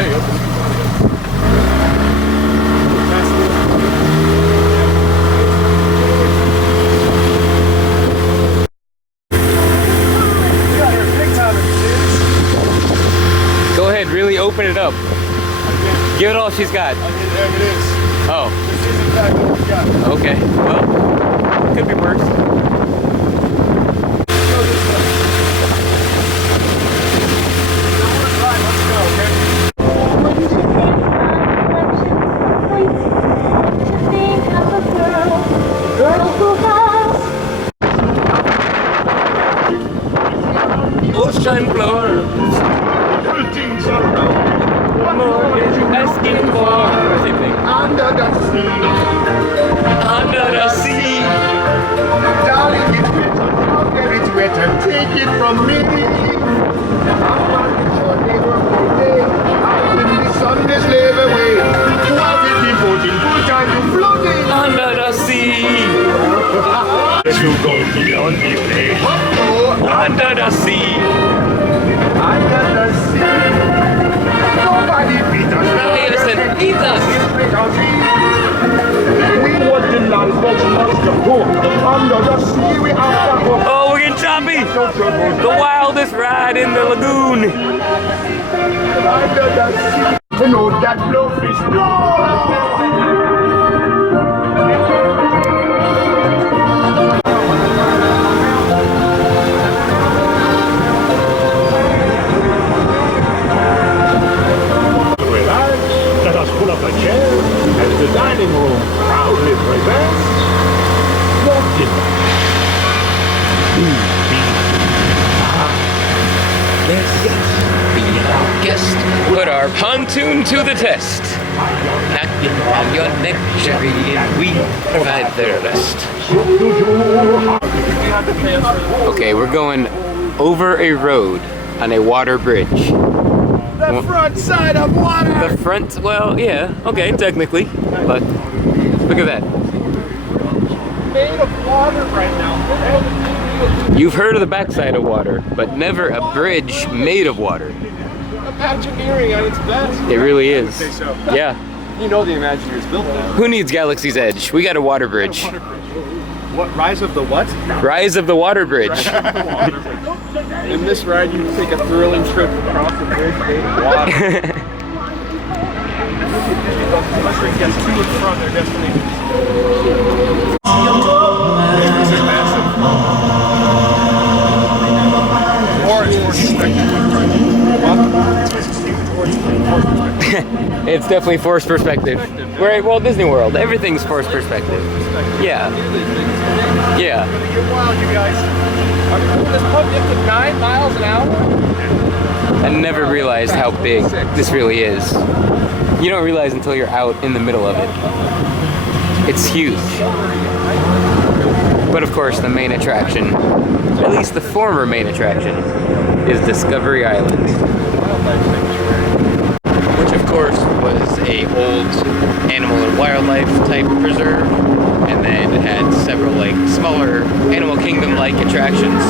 There you go. Go ahead, really open it up. Give it all she's got. There it is. Oh. This is exactly what we got. Okay. Well, could be worse. Ocean floor. What more did you asking for? Same thing. Under the sea. Under the sea. Darling, it's better. It's better. Take it from me. I'm not your neighborhood day. Out in the sun, they slave away. Who have it been floating? Full time you floating. Under the sea. You go beyond the day. Under the sea. Under the sea. Nobody beat us. Hey, listen, eat us. We want the land, but must go. Under the sea, we have to go. Oh, we're getting choppy. The wildest ride in the lagoon. Under the sea. You know that blowfish blow. Pull up a chair as the dining room proudly presents your dinner. Yes. Be our guest. Put our pontoon to the test. Knocking on your neck, Jerry, and we provide the rest. Okay, we're going over a road on a water bridge. The front side of water! The front, well, yeah, okay, technically, but look at that. Made of water right now. You've heard of the backside of water, but never a bridge made of water. Imagineering at its best. It really is. I'd say so. Yeah. You know the Imagineers built that. Who needs Galaxy's Edge? We got a water bridge. What, Rise of the what? Rise of the water bridge. In this ride, you take a thrilling trip across the bridge made of water. Ushering guests to and from their destinations. This is massive. Or it's force perspective. It's definitely forced perspective. We're at Walt Disney World. Everything's forced perspective. Yeah. Yeah. It's gonna get wild, you guys. I'm moving this puppy up to 9 miles an hour. I never realized how big this really is. You don't realize until you're out in the middle of it. It's huge. But of course, the main attraction, at least the former main attraction, is Discovery Island. Which of course was a old animal and wildlife type preserve, and then it had several like smaller Animal Kingdom like attractions.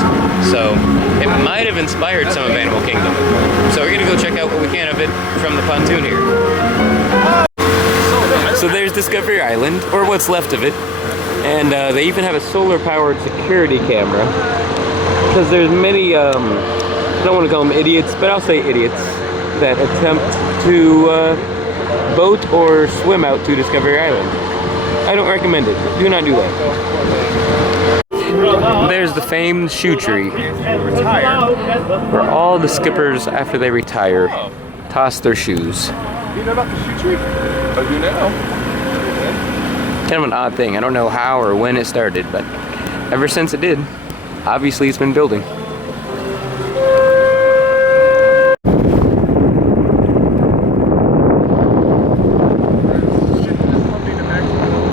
So it might have inspired some of Animal Kingdom. So we're gonna go check out what we can of it from the pontoon here. So there's Discovery Island, or what's left of it, and they even have a solar-powered security camera. Because there's many, I don't want to call them idiots, but I'll say idiots, that attempt to boat or swim out to Discovery Island. I don't recommend it. Do not do that. There's the famed shoe tree, where all the skippers, after they retire, toss their shoes. Do you know about the shoe tree? I do now. Kind of an odd thing. I don't know how or when it started, but ever since it did, obviously it's been building.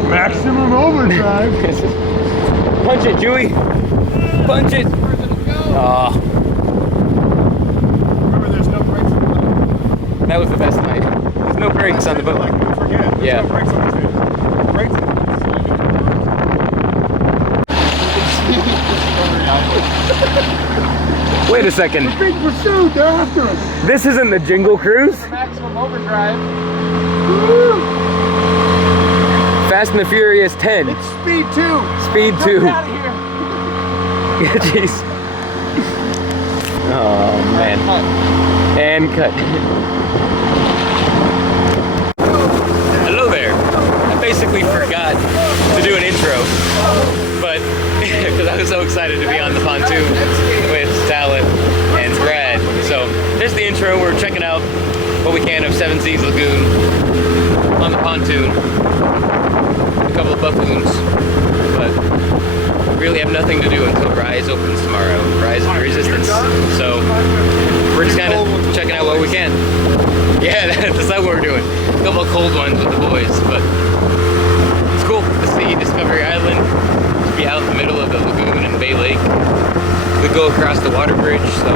Maximum overdrive. Punch it, Chewie. Punch it. Oh, Remember, there's no brakes on the boat. that was the best night. There's no brakes on the boat. Like, don't forget. There's Yeah. no brakes on the boat. Brakes on the boat. Wait a second. Big pursuit, they're after us. This isn't the Jingle Cruise? Maximum overdrive. Woo! Fast and the Furious 10. It's speed 2. Speed 2. Get out of here. Yeah, jeez. Oh, man. And cut. Hello there. I basically forgot to do an intro, but because I was so excited to be on the pontoon with Talent and Brad. So there's the intro. We're checking out what we can of Seven Seas Lagoon on the pontoon. A couple of buffoons, but really have nothing to do until Rise opens tomorrow. Rise of the Resistance. So we're just kind of checking out what we can. Yeah, that's not what we're doing. A couple of cold ones with the boys, but it's cool to see Discovery Island, to be out in the middle of the lagoon and Bay Lake. We go across the water bridge, so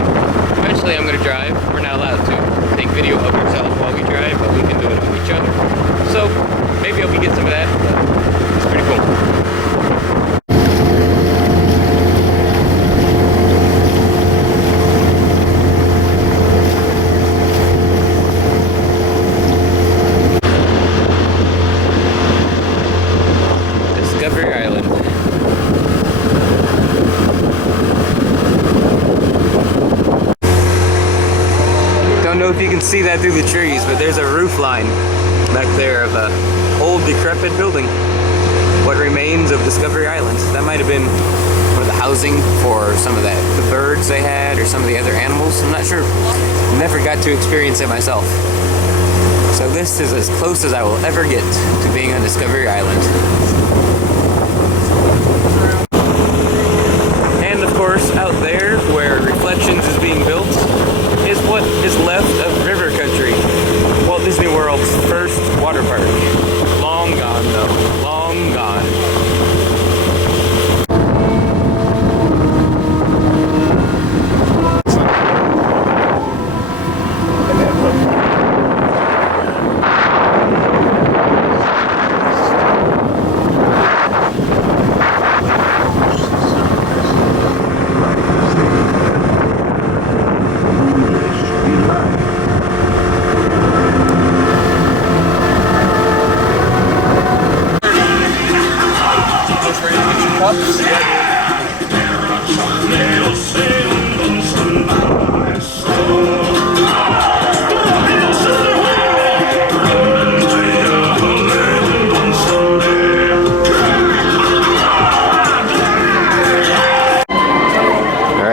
eventually I'm going to drive. We're not allowed to take video of ourselves while we drive, but we can do it of each other. So maybe I'll get some of that, but it's pretty cool. Discovery Island. Don't know if you can see that through the trees, but there's a roof line back there of a old decrepit building. What remains of Discovery Island. That might have been one of the housing for some of the birds they had or some of the other animals. I'm not sure. Never got to experience it myself. So this is as close as I will ever get to being on Discovery Island. And of course, out there where Reflections is being built is what is left of River Country, Walt Disney World's first water park. Long gone though, long gone.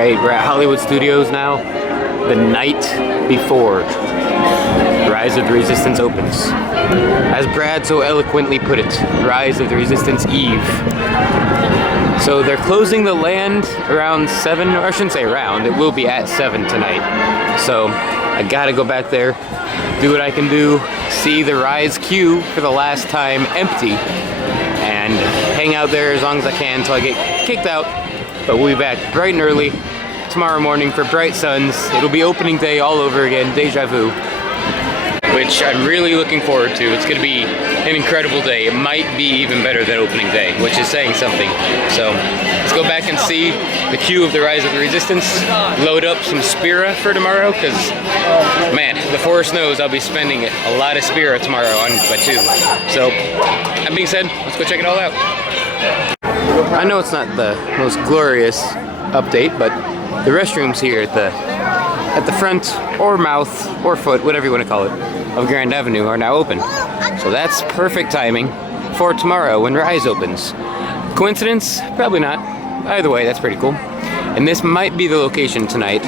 We're at Hollywood Studios now, the night before Rise of the Resistance opens. As Brad so eloquently put it, Rise of the Resistance Eve. So they're closing the land around 7, or I shouldn't say around, it will be at 7 tonight. So I gotta go back there, do what I can do, see the Rise queue for the last time empty, and hang out there as long as I can until I get kicked out. But we'll be back bright and early tomorrow morning for bright suns. It'll be opening day all over again, deja vu, which I'm really looking forward to. It's gonna be an incredible day. It might be even better than opening day, which is saying something. So let's go back and see the queue of the Rise of the Resistance, load up some Spira for tomorrow, because man, the forest knows I'll be spending a lot of Spira tomorrow on by 2. So that being said, let's go check it all out. I know it's not the most glorious update, but the restrooms here at the front or mouth or foot, whatever you want to call it, of Grand Avenue are now open. So that's perfect timing for tomorrow when Rise opens. Coincidence? Probably not. Either way, that's pretty cool. And this might be the location tonight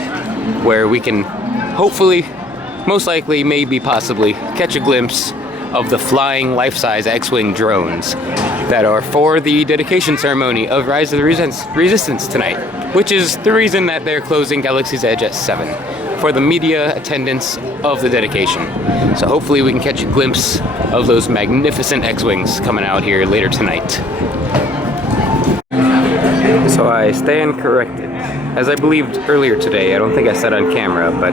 where we can hopefully, most likely, maybe possibly catch a glimpse of the flying life-size X-Wing drones that are for the dedication ceremony of Rise of the Resistance tonight, which is the reason that they're closing Galaxy's Edge at 7, for the media attendance of the dedication. So hopefully we can catch a glimpse of those magnificent X-Wings coming out here later tonight. So I stand corrected. As I believed earlier today, I don't think I said on camera, but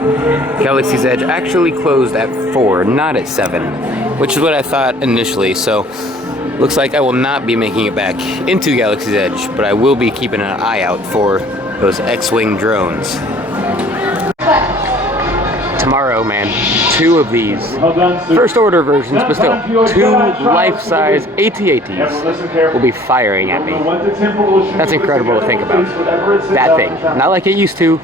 Galaxy's Edge actually closed at 4, not at 7, which is what I thought initially. So looks like I will not be making it back into Galaxy's Edge, but I will be keeping an eye out for those X-Wing drones. tomorrow, man, 2 of these. First order versions, but still, 2 life-size AT-ATs will be firing at me. That's incredible to think about. That thing. Not like it used to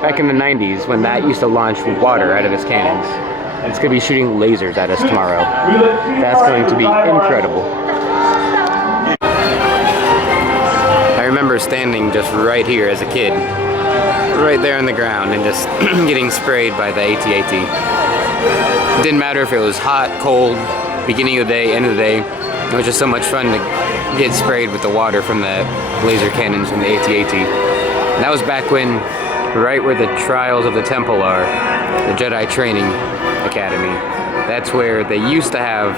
back in the 90s when that used to launch water out of its cannons. It's going to be shooting lasers at us tomorrow. That's going to be incredible. I remember standing just right here as a kid, right there on the ground, and just getting sprayed by the AT-AT. It didn't matter if it was hot, cold, beginning of the day, end of the day. It was just so much fun to get sprayed with the water from the laser cannons from the AT-AT. And that was back when, right where the Trials of the Temple are, the Jedi Training Academy. That's where they used to have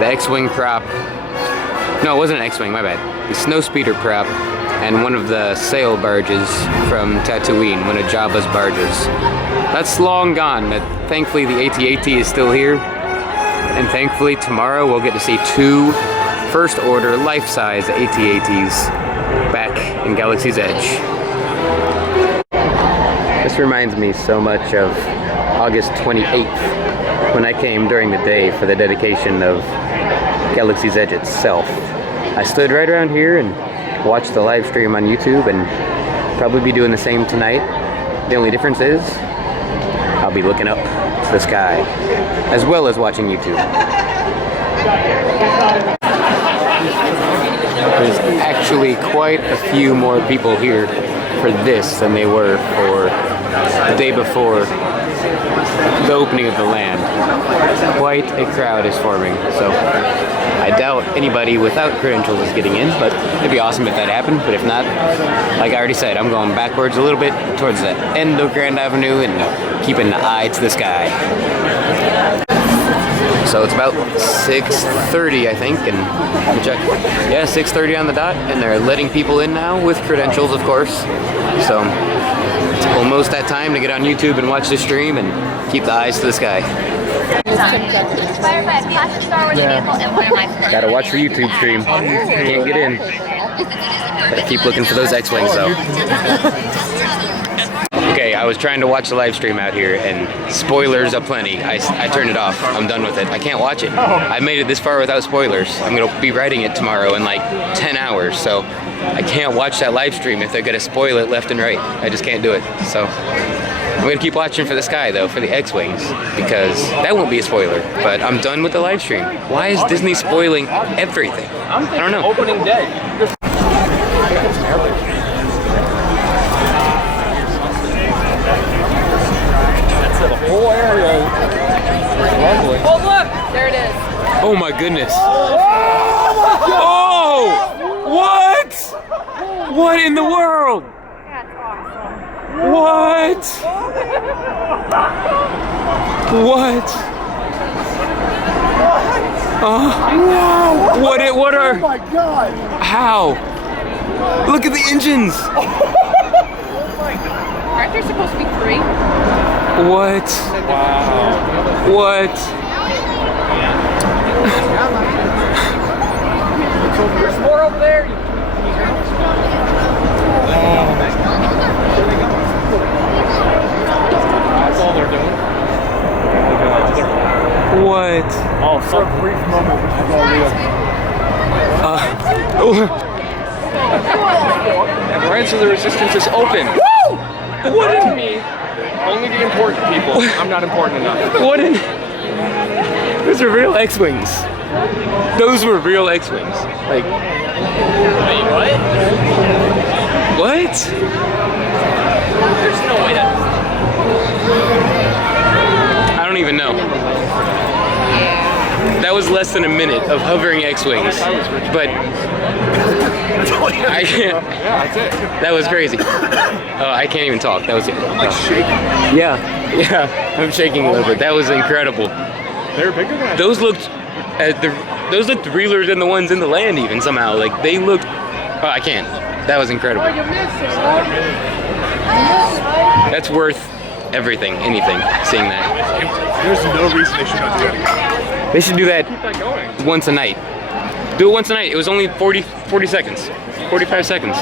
the X-Wing prop. No, it wasn't an X-Wing, my bad. The Snowspeeder prop and one of the sail barges from Tatooine, one of Jabba's barges. That's long gone, but thankfully the AT-AT is still here. And thankfully tomorrow we'll get to see 2 first order life-size AT-ATs back in Galaxy's Edge. This reminds me so much of August 28th, when I came during the day for the dedication of Galaxy's Edge itself. I stood right around here and watched the live stream on YouTube, and probably be doing the same tonight. The only difference is I'll be looking up to the sky as well as watching YouTube. There's actually quite a few more people here for this than they were for the day before the opening of the land. Quite a crowd is forming, so I doubt anybody without credentials is getting in, but it'd be awesome if that happened. But if not, like I already said, I'm going backwards a little bit towards the end of Grand Avenue and keeping an eye to the sky. So it's about 6:30, I think, and let me check. Yeah, 6:30 on the dot, and they're letting people in now with credentials, of course. So it's almost that time to get on YouTube and watch the stream and keep the eyes to the sky. Gotta watch the YouTube stream. Can't get in. Gotta keep looking for those X-Wings though. Okay, I was trying to watch the live stream out here, and spoilers aplenty. I turned it off. I'm done with it. I can't watch it. I made it this far without spoilers. I'm gonna be writing it tomorrow in like 10 hours, so I can't watch that live stream if they're gonna spoil it left and right. I just can't do it. So I'm gonna keep watching for the sky though, for the X-Wings, because that won't be a spoiler. But I'm done with the live stream. Why is Disney spoiling everything? I don't know. Opening day. The whole area is lovely. Oh look! There it is. Oh my goodness. Oh! What? What in the world? That's awesome. What? What? Wow! What are? Oh my God! How? Look at the engines. Aren't there supposed to be 3? What? Wow! What? There's more over there. That's all they're doing. What? Oh, for a brief moment. The Rise of the Resistance is open. Woo! What To in? me, only the important people. I'm not important enough. What in? Those are real X-Wings. Those were real X-Wings. Like. Wait, what? What? There's no way that. I don't even know. That was less than a minute of hovering X-Wings, but I can't. Yeah, that's it. That was crazy. I can't even talk. That was it. Like shaking. Yeah, I'm shaking a little bit. That was incredible. They're bigger than I Those looked, those looked realer than the ones in the land even somehow. Like they looked. Oh, I can't. That was incredible. That's worth everything, anything. Seeing that. There's no reason they should not do that again. They should do that Keep that going. once a night. Do it once a night. It was only 40 seconds. 45 seconds.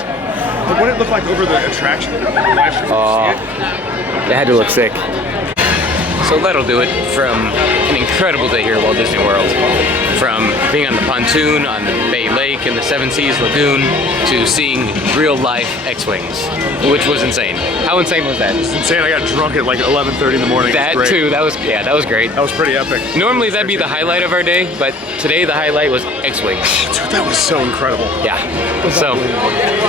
But what did it look like over the attraction? Live stream, Oh, did you see it? that had to look sick. So that'll do it from an incredible day here at Walt Disney World. From being on the pontoon on the Bay Lake and the Seven Seas Lagoon to seeing real-life X-Wings, which was insane. How insane was that? It's insane. I got drunk at like 11:30 in the morning. That too, that was great. That was pretty epic. Normally that'd be the highlight of our day, but today the highlight was X-Wings. Dude, that was so incredible. Yeah. So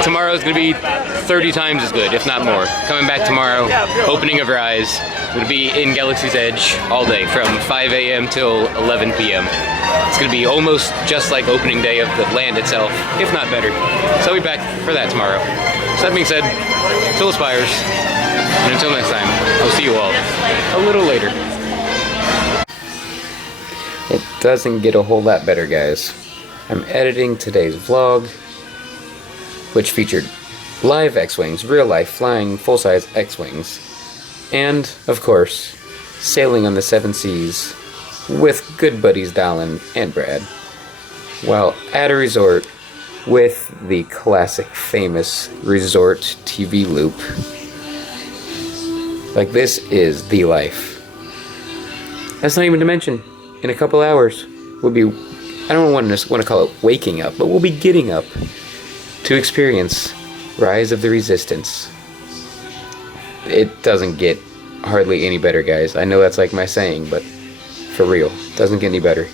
tomorrow's gonna be 30 times as good, if not more. Coming back tomorrow, opening of Rise, would be in Galaxy's Edge all day from 5 a.m. till 11 p.m. It's gonna be almost just like opening day of the land itself, if not better. So I'll be back for that tomorrow. So that being said, till the spires, and until next time, I'll see you all a little later. It doesn't get a whole lot better, guys. I'm editing today's vlog, which featured live X-Wings, real-life flying full-size X-Wings, and, of course, sailing on the Seven Seas with good buddies Dallin and Brad, while at a resort with the classic famous resort TV loop. Like, this is the life. That's not even to mention, in a couple hours, we'll be, I don't want to call it waking up, but we'll be getting up to experience Rise of the Resistance. It doesn't get hardly any better, guys. I know that's like my saying, but for real, doesn't get any better.